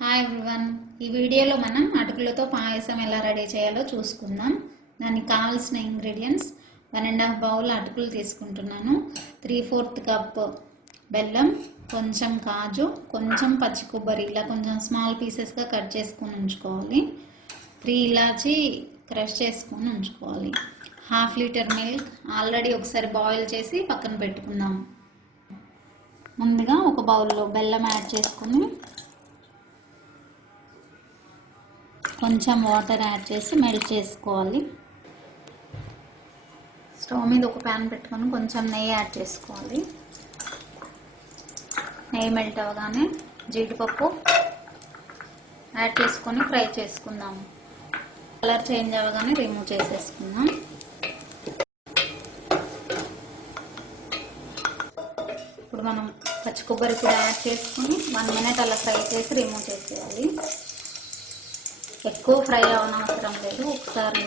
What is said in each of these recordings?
Hi everyone, ఈ వీడియోలో మనం అటుకులతో పాయసం ఎలా రెడీ చేయాలో చూసుకుందాం. దానికి కావాల్సిన ఇంగ్రీడియంట్స్ 1.5 బౌల్ అటుకులు తీసుకుంటున్నాను, 3/4 కప్ బెల్లం, కొంచెం కాజు, కొంచెం పచ్చి కొబ్బరి ఇలా కొంచెం స్మాల్ పీసెస్గా కట్ చేసుకొని ఉంచుకోవాలి, 3 ఇలాచి క్రష్ చేసుకొని ఉంచుకోవాలి, 1/2 లీటర్ మిల్క్ ఆల్రెడీ ఒకసారి బాయిల్ చేసి పక్కన పెట్టుకుందాం. ముందుగా ఒక బౌల్లో బెల్లం యాడ్ చేసుకొని కొంచెం వాటర్ యాడ్ చేసి మెల్ట్ చేసుకోవాలి. స్టవ్ మీద ఒక ప్యాన్ పెట్టుకొని కొంచెం నెయ్యి యాడ్ చేసుకోవాలి. నెయ్యి మెల్ట్ అవ్వగానే జీడిపప్పు యాడ్ చేసుకొని ఫ్రై చేసుకుందాం. కలర్ చేంజ్ అవ్వగానే రిమూవ్ చేసేసుకుందాం. ఇప్పుడు మనం పచ్చి కొబ్బరి కూడా యాడ్ చేసుకుని 1 మినిట్ అలా ఫ్రై చేసి రిమూవ్ చేసేయాలి. ఎక్కువ ఫ్రై అవనవసరం లేదు, ఒకసారి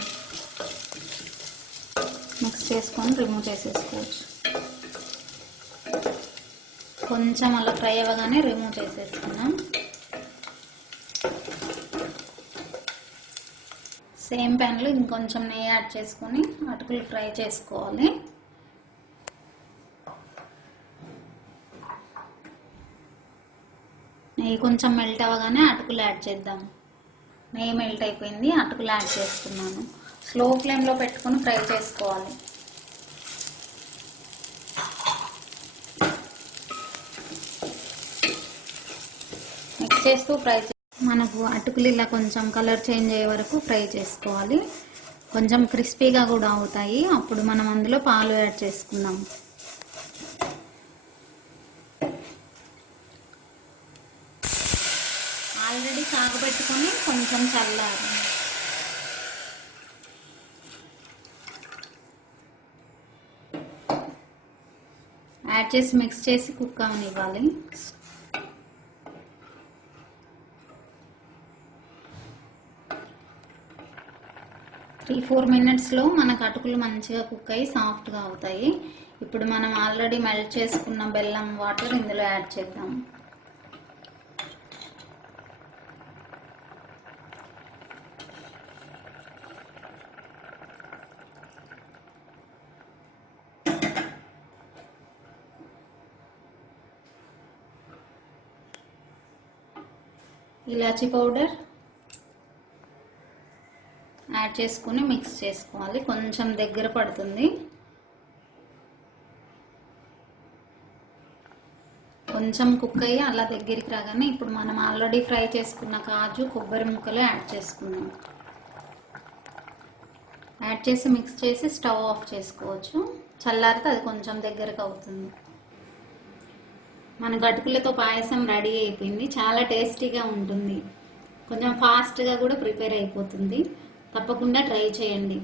మిక్స్ చేసుకొని రిమూవ్ చేసేసుకోవచ్చు. కొంచెం అలా ఫ్రై అవ్వగానే రిమూవ్ చేసేసుకున్నాం. సేమ్ ప్యాన్లో ఇంకొంచెం నెయ్యి యాడ్ చేసుకొని అటుకులు ఫ్రై చేసుకోవాలి. నెయ్యి కొంచెం మెల్ట్ అవ్వగానే అటుకులు యాడ్ చేద్దాం. నెయ్యి మెల్ట్ అయిపోయింది, అటుకులు యాడ్ చేస్తున్నాను. స్లో ఫ్లేమ్లో పెట్టుకొని ఫ్రై చేసుకోవాలి. మిక్స్ చేస్తూ మనకు అటుకులు ఇలా కొంచెం కలర్ చేంజ్ అయ్యే వరకు ఫ్రై చేసుకోవాలి. కొంచెం క్రిస్పీగా కూడా అవుతాయి. అప్పుడు మనం అందులో పాలు యాడ్ చేసుకుందాం. ఆల్రెడీ కాగబెట్టుకొని కొంచెం చల్లారు. యాడ్ చేసి మిక్స్ చేసి కుక్ అవనివ్వాలి. త్రీ 4 మినిట్స్లో మనకు అటుకులు మంచిగా కుక్ అయ్యి సాఫ్ట్గా అవుతాయి. ఇప్పుడు మనం ఆల్రెడీ మెల్ట్ చేసుకున్న బెల్లం వాటర్ ఇందులో యాడ్ చేద్దాం. ఇలాచీ పౌడర్ యాడ్ చేసుకుని మిక్స్ చేసుకోవాలి. కొంచెం దగ్గర పడుతుంది. కొంచెం కుక్ అయ్యి అలా దగ్గరికి రాగానే ఇప్పుడు మనం ఆల్రెడీ ఫ్రై చేసుకున్న కాజు కొబ్బరి ముక్కలు యాడ్ చేసుకున్నాం. యాడ్ చేసి మిక్స్ చేసి స్టవ్ ఆఫ్ చేసుకోవచ్చు. చల్లారితే అది కొంచెం దగ్గరకు అవుతుంది. మన అటుకులతో పాయసం రెడీ అయిపోయింది. చాలా టేస్టీగా ఉంటుంది. కొంచెం ఫాస్ట్గా కూడా ప్రిపేర్ అయిపోతుంది. తప్పకుండా ట్రై చేయండి.